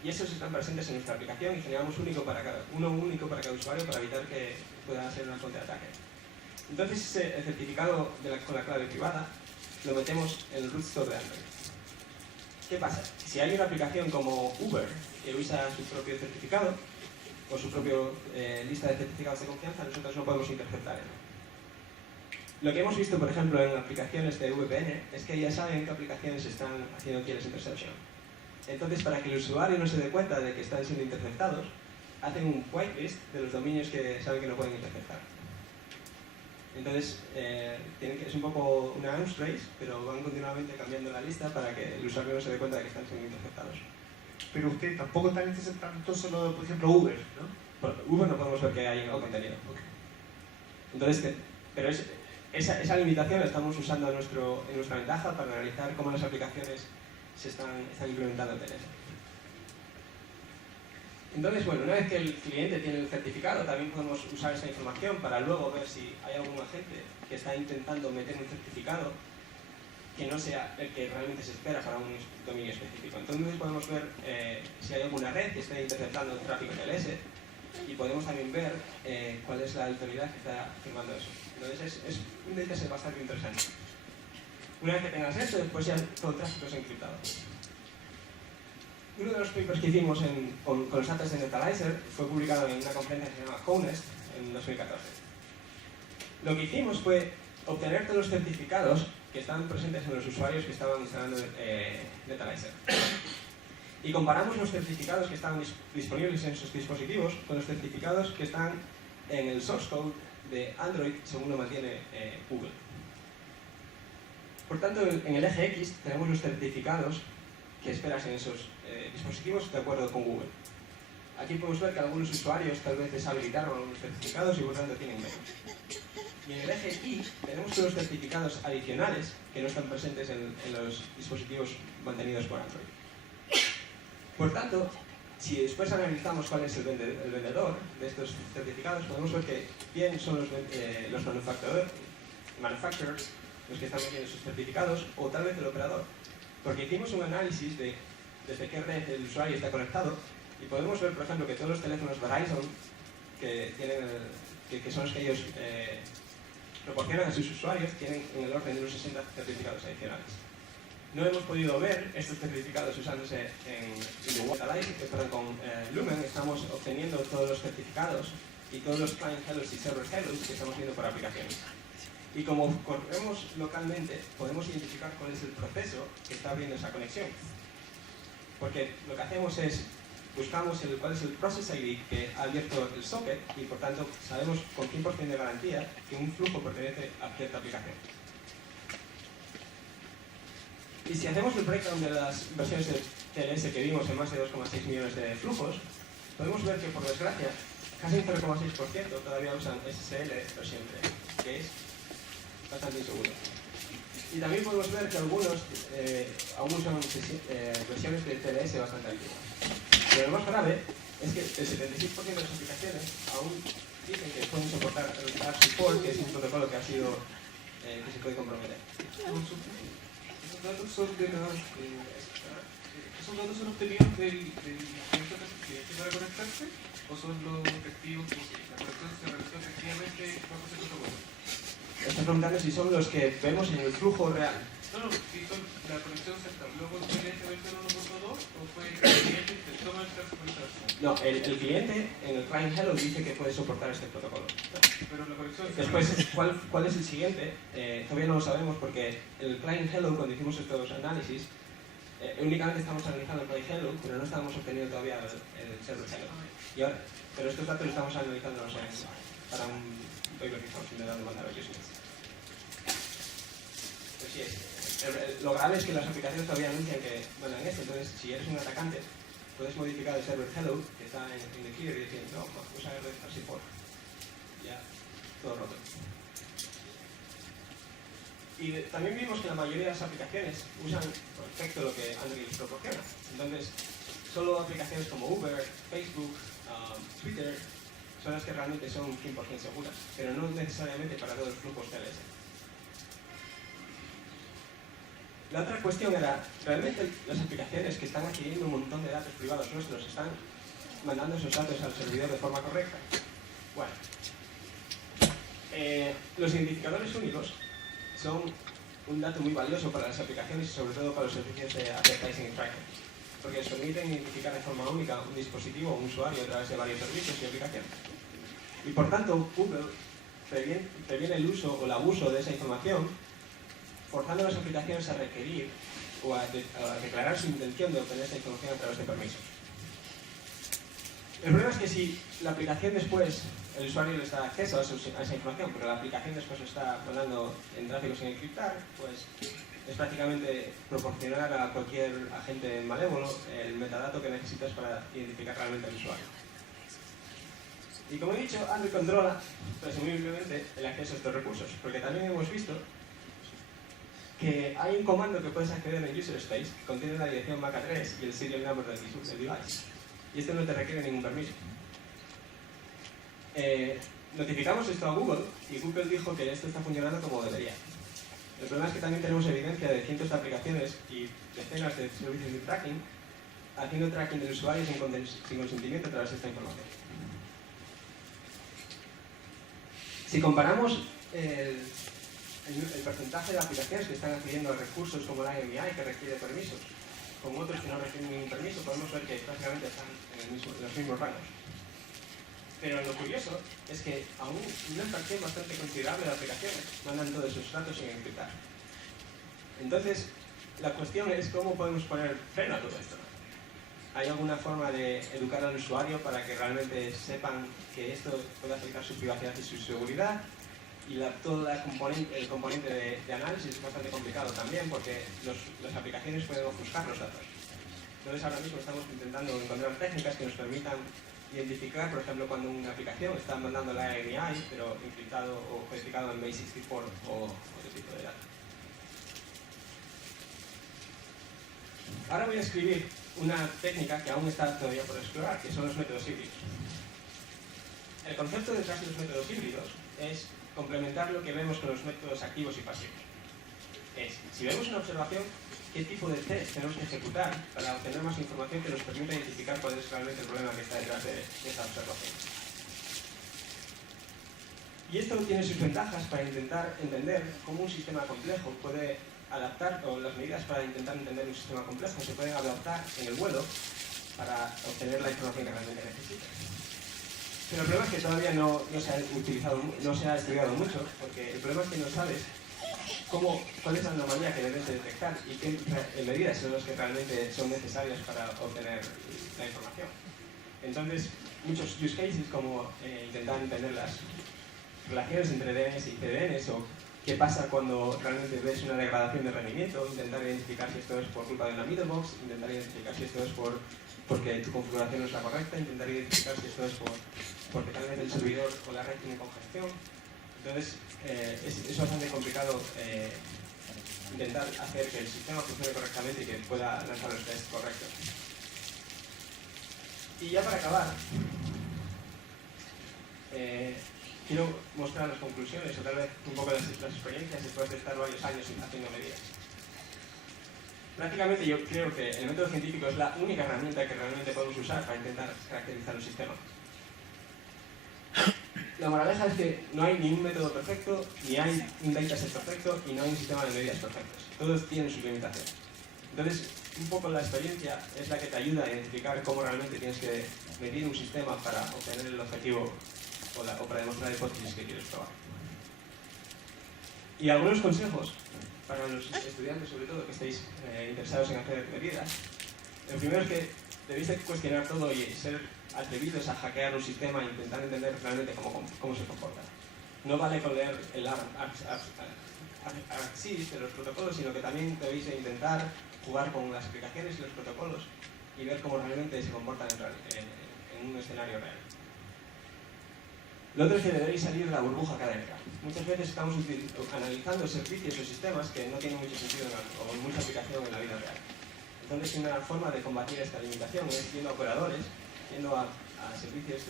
Y esos están presentes en nuestra aplicación y generamos uno único para cada usuario para evitar que pueda ser una fuente de ataque. Entonces el certificado con la clave privada lo metemos en el root store de Android. ¿Qué pasa? Si hay una aplicación como Uber que usa su propio certificado o su propia lista de certificados de confianza, nosotros no podemos interceptar eso. Lo que hemos visto, por ejemplo, en aplicaciones de VPN es que ya saben qué aplicaciones están haciendo keyless interception. Entonces, para que el usuario no se dé cuenta de que están siendo interceptados, hacen un whitelist de los dominios que saben que no pueden interceptar. Entonces, es un poco una arms race, pero van continuamente cambiando la lista para que el usuario no se dé cuenta de que están siendo interceptados. Pero usted tampoco está interceptando solo, por ejemplo, Uber, ¿no? Por Uber no podemos ver que hay en el contenido. Entonces, pero esa limitación la estamos usando en nuestra ventaja para analizar cómo las aplicaciones se están implementando en TLS. Entonces, bueno, una vez que el cliente tiene el certificado, también podemos usar esa información para luego ver si hay algún agente que está intentando meter un certificado que no sea el que realmente se espera para un dominio específico. Entonces podemos ver si hay alguna red que esté interceptando el tráfico TLS y podemos también ver cuál es la autoridad que está firmando eso. Entonces es un dataset bastante interesante. Una vez que tengas esto, después ya todo el tráfico es encriptado. Uno de los papers que hicimos con los datos de Netalizer fue publicado en una conferencia que se llama Honest en 2014. Lo que hicimos fue obtener todos los certificados que estaban presentes en los usuarios que estaban instalando Netalizer. Y comparamos los certificados que estaban disponibles en sus dispositivos con los certificados que están en el source code de Android según lo mantiene Google. Por tanto, en el eje X tenemos los certificados que esperas en esos dispositivos de acuerdo con Google. Aquí podemos ver que algunos usuarios tal vez deshabilitaron algunos certificados y por tanto tienen menos. Y en el eje Y tenemos todos los certificados adicionales que no están presentes en los dispositivos mantenidos por Android. Por tanto, si después analizamos cuál es el vendedor de estos certificados, podemos ver que bien son los manufacturers los que están metiendo sus certificados o tal vez el operador. Porque hicimos un análisis de desde qué red el usuario está conectado y podemos ver, por ejemplo, que todos los teléfonos Verizon que son los que ellos proporcionan a sus usuarios tienen en el orden de unos 60 certificados adicionales. No hemos podido ver estos certificados usándose con Lumen. Estamos obteniendo todos los certificados y todos los client hellos y server hellos que estamos viendo por aplicaciones. Y como corremos localmente, podemos identificar cuál es el proceso que está abriendo esa conexión. Porque lo que hacemos es, buscamos cuál es el process ID que ha abierto el socket y por tanto sabemos con 100% de garantía que un flujo pertenece a cierta aplicación. Y si hacemos el breakdown de las versiones de TLS que vimos en más de 2,6 millones de flujos, podemos ver que por desgracia casi un 0,6% todavía usan SSL versión 3, que es bastante inseguro. Y también podemos ver que algunos aún usan versiones de TLS bastante antiguas. Pero lo más grave es que el 76% de las aplicaciones aún dicen que pueden soportar el ARP-support, que es un protocolo que ha sido que se puede comprometer. ¿Esos datos son obtenidos del cliente para conectarse o son los testigos que la conexión se realizó efectivamente bajo ese protocolo? Estás preguntando si son los que vemos en el flujo real. No, si son la conexión se establó con TLS versión 1.2 o fue el cliente que intentó conectarse con esa versión. No, el cliente en el client hello dice que puede soportar este protocolo. Pero la conexión Después, ¿cuál es el siguiente? Todavía no lo sabemos porque el client hello, cuando hicimos estos análisis, únicamente estamos analizando el client hello, pero no estamos obteniendo todavía el server hello. Pero estos datos los estamos analizando para un paper que estamos intentando mandar a usuarios. Pues sí, lo grave es que las aplicaciones todavía anuncian que mandan esto, entonces si eres un atacante, puedes modificar el server hello que está en the clear y decir, no, usa el support. Ya, todo roto. Y también vimos que la mayoría de las aplicaciones usan por defecto lo que Android les proporciona. Entonces, solo aplicaciones como Uber, Facebook, Twitter, son las que realmente son 100% seguras, pero no necesariamente para todos los flujos TLS. La otra cuestión era, ¿realmente las aplicaciones que están adquiriendo un montón de datos privados nuestros están mandando esos datos al servidor de forma correcta? Bueno, los identificadores únicos son un dato muy valioso para las aplicaciones y sobre todo para los servicios de advertising y tracking, porque les permiten identificar de forma única un dispositivo o un usuario a través de varios servicios y aplicaciones. Y por tanto, Google previene el uso o el abuso de esa información, forzando a las aplicaciones a requerir o a declarar su intención de obtener esa información a través de permisos. El problema es que si la aplicación después, el usuario les da acceso a esa información, pero la aplicación después está mandando en tráfico sin encriptar, pues es prácticamente proporcionar a cualquier agente malévolo el metadato que necesitas para identificar realmente al usuario. Y como he dicho, Android controla, presumiblemente, el acceso a estos recursos, porque también hemos visto que hay un comando que puedes acceder en User Space que contiene la dirección MAC address y el serial number del device. Y esto no te requiere ningún permiso. Notificamos esto a Google y Google dijo que esto está funcionando como debería. El problema es que también tenemos evidencia de cientos de aplicaciones y decenas de servicios de tracking haciendo tracking del usuario sin consentimiento a través de esta información. Si comparamos el porcentaje de aplicaciones que están adquiriendo recursos como la IMEI que requiere permisos, con otros que no requieren ningún permiso, podemos ver que prácticamente están en los mismos rangos. Pero lo curioso es que aún una fracción bastante considerable de aplicaciones mandan todos sus datos sin encriptar. Entonces, la cuestión es cómo podemos poner freno a todo esto. ¿Hay alguna forma de educar al usuario para que realmente sepan que esto puede afectar su privacidad y su seguridad? Y todo el componente de análisis es bastante complicado también porque las aplicaciones pueden ofuscar los datos. Entonces ahora mismo estamos intentando encontrar técnicas que nos permitan identificar, por ejemplo, cuando una aplicación está mandando la IMEI, pero encriptado o codificado en base64 o otro tipo de datos. Ahora voy a escribir una técnica que aún está todavía por explorar, que son los métodos híbridos. El concepto detrás de los métodos híbridos es complementar lo que vemos con los métodos activos y pasivos. Si vemos una observación, ¿qué tipo de test tenemos que ejecutar para obtener más información que nos permita identificar cuál es realmente el problema que está detrás de esa observación? Y esto tiene sus ventajas para intentar entender cómo un sistema complejo puede adaptar, o las medidas para intentar entender un sistema complejo se pueden adaptar en el vuelo para obtener la información que realmente necesita. Pero el problema es que todavía no se ha estudiado mucho, porque el problema es que no sabes cuál es la anomalía que debes de detectar y qué medidas son las que realmente son necesarias para obtener la información. Entonces, muchos use cases como intentar entender las relaciones entre DNS y CDNs o qué pasa cuando realmente ves una degradación de rendimiento, intentar identificar si esto es por culpa de una middlebox, intentar identificar si esto es porque tu configuración no es la correcta, intentar identificar si esto es porque tal vez el servidor o la red tiene congestión. Entonces, es bastante complicado intentar hacer que el sistema funcione correctamente y que pueda lanzar los tests correctos. Y ya para acabar, quiero mostrar las conclusiones o tal vez un poco las experiencias después de estar varios años haciendo medidas. Prácticamente yo creo que el método científico es la única herramienta que realmente podemos usar para intentar caracterizar un sistema. La moraleja es que no hay ningún método perfecto, ni hay un dataset perfecto y no hay un sistema de medidas perfectos. Todos tienen sus limitaciones. Entonces, un poco la experiencia es la que te ayuda a identificar cómo realmente tienes que medir un sistema para obtener el objetivo o para demostrar la hipótesis que quieres probar. Y algunos consejos para los estudiantes, sobre todo, que estéis interesados en hacer medidas. El primero es que debéis de cuestionar todo y ser atrevidos a hackear un sistema e intentar entender realmente cómo se comporta. No vale con leer el ArcSys de los protocolos, sino que también debéis de intentar jugar con las aplicaciones y los protocolos y ver cómo realmente se comportan en un escenario real. Lo otro es que debéis salir de la burbuja académica. Muchas veces estamos analizando servicios o sistemas que no tienen mucho sentido o mucha aplicación en la vida real. Entonces, una forma de combatir esta limitación es yendo a operadores, yendo a servicios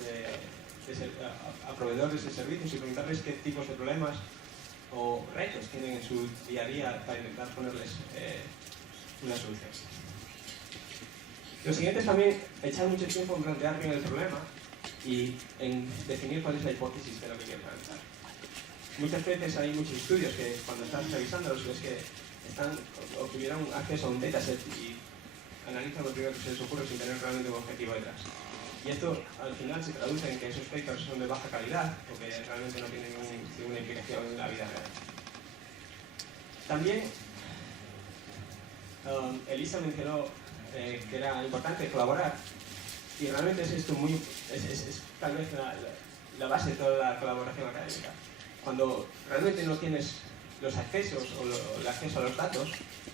a proveedores de servicios y preguntarles qué tipos de problemas o retos tienen en su día a día para intentar ponerles una solución. Lo siguiente es también echar mucho tiempo en plantear bien el problema y en definir cuál es la hipótesis de lo que quieres realizar. Muchas veces hay muchos estudios que cuando estás revisándolos ves que obtuvieron acceso a un dataset y analizan lo primero que se les ocurre sin tener realmente un objetivo detrás. Y esto al final se traduce en que esos papers son de baja calidad o que realmente no tienen ninguna implicación en la vida real. También Elisa mencionó que era importante colaborar y realmente es esto es tal vez la base de toda la colaboración académica. Cuando realmente no tienes los accesos o el acceso a los datos,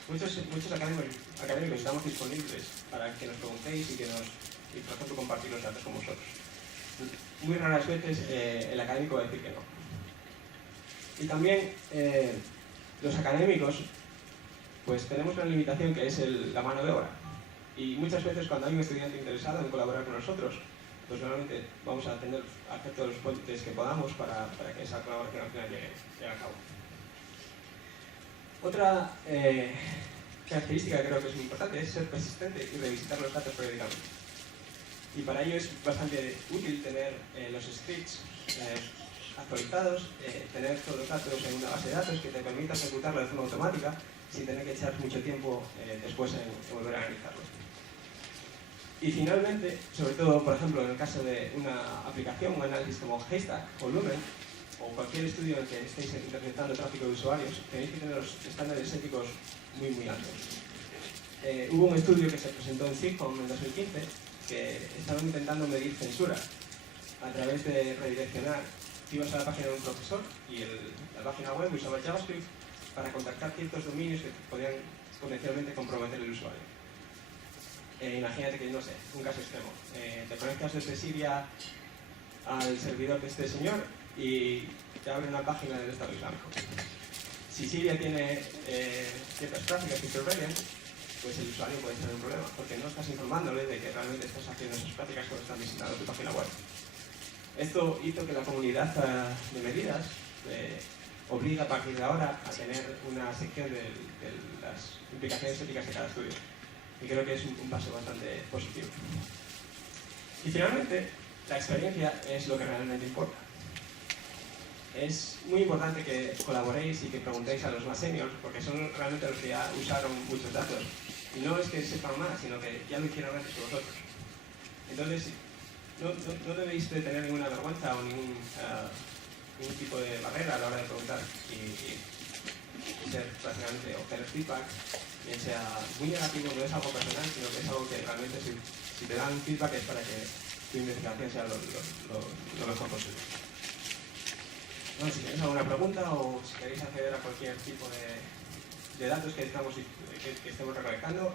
muchos académicos estamos disponibles para que nos preguntéis y por ejemplo, compartir los datos con vosotros. Muy raras veces el académico va a decir que no. Y también los académicos pues tenemos una limitación que es la mano de obra. Y muchas veces cuando hay un estudiante interesado en colaborar con nosotros, pues normalmente vamos a hacer todos los puentes que podamos para que esa colaboración al final llegue a cabo. Otra característica que creo que es muy importante es ser persistente y revisitar los datos periódicamente. Y para ello es bastante útil tener los scripts actualizados, tener todos los datos en una base de datos que te permita ejecutarlo de forma automática sin tener que echar mucho tiempo después en volver a analizarlo. Y finalmente, sobre todo, por ejemplo, en el caso de una aplicación, un análisis como Haystack o Lumen, o cualquier estudio en el que estéis interpretando tráfico de usuarios, tenéis que tener los estándares éticos muy, muy altos. Hubo un estudio que se presentó en SIGCOMM en 2015 que estaba intentando medir censura a través de redireccionar. Ibas a la página de un profesor y la página web usaba JavaScript para contactar ciertos dominios que podían potencialmente comprometer el usuario. Imagínate que, no sé, un caso extremo. Te conectas desde Siria al servidor de este señor y te abre una página del Estado Islámico. Si Siria tiene ciertas prácticas que intervienen, pues el usuario puede tener un problema, porque no estás informándole de que realmente estás haciendo esas prácticas cuando están visitando tu página web. Esto hizo que la comunidad de medidas obliga a partir de ahora a tener una sección de las implicaciones éticas de cada estudio. Y creo que es un paso bastante positivo. Y finalmente, la experiencia es lo que realmente importa. Es muy importante que colaboréis y que preguntéis a los más seniors, porque son realmente los que ya usaron muchos datos. Y no es que sepan más, sino que ya lo hicieron antes que vosotros. Entonces, no debéis de tener ninguna vergüenza o ningún tipo de barrera a la hora de preguntar y ser básicamente obtener feedback, bien sea muy negativo, no es algo personal, sino que es algo que realmente si te dan feedback es para que tu investigación sea lo mejor posible. Bueno, si tenéis alguna pregunta o si queréis acceder a cualquier tipo de datos que estemos recolectando,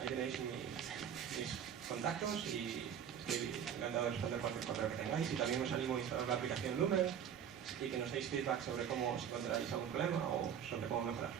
ahí tenéis mis contactos y estoy encantado de responder cualquier correo que tengáis. Y también os animo a instalar la aplicación Lumen y que nos deis feedback sobre cómo os encontráis algún problema o sobre cómo mejorar.